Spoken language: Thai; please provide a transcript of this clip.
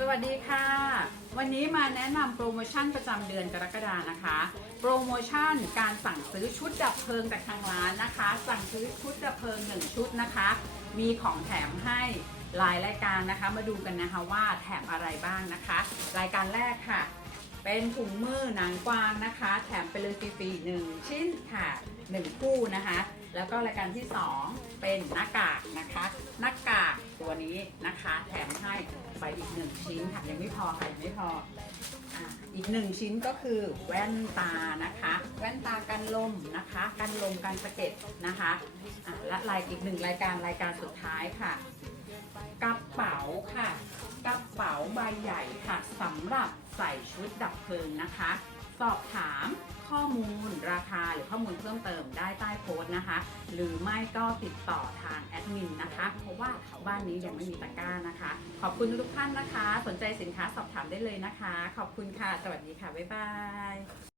สวัสดีค่ะ วันนี้มาแนะนำโปรโมชั่นประจำเดือนกรกฎานะคะ โปรโมชั่นการสั่งซื้อชุดดับเพลิงจากทางร้านนะคะ สั่งซื้อชุดดับเพลิง 1 ชุดนะคะ มีของแถมให้หลายรายการนะคะ มาดูกันนะคะว่าแถมอะไรบ้างนะคะ รายการแรกค่ะ เป็นถุงมือหนังกวางนะคะ แถมไปเลยฟรีๆหนึ่งชิ้นค่ะหนึ่งคู่นะคะ แล้วก็รายการที่ 2 เป็นหน้ากากนะคะหน้ากากตัวนี้นะคะ แถมให้ไปอีกหนึ่งชิ้นค่ะยังไม่พอค่ะยังไม่พออะอีกหนึ่งชิ้นก็คือแว่นตานะคะ แว่นตากันลมนะคะ กันลมกันสะเก็ดนะคะอะและรายอีกหนึ่งรายการรายการสุดท้ายค่ะกระ เป๋าค่ะกระเป๋าใบใหญ่ค่ะสำหรับใส่ชุดดับเพลิงนะคะ สอบถามข้อมูลราคาหรือข้อมูลเพิ่มเติมได้ใต้โพสต์นะคะ หรือไม่ก็ติดต่อทางแอดมินนะคะ เพราะว่าบ้านนี้ยังไม่มีตะกร้านะคะ ขอบคุณทุกท่านนะคะ สนใจสินค้าสอบถามได้เลยนะคะ ขอบคุณค่ะ สวัสดีค่ะ บ๊ายบาย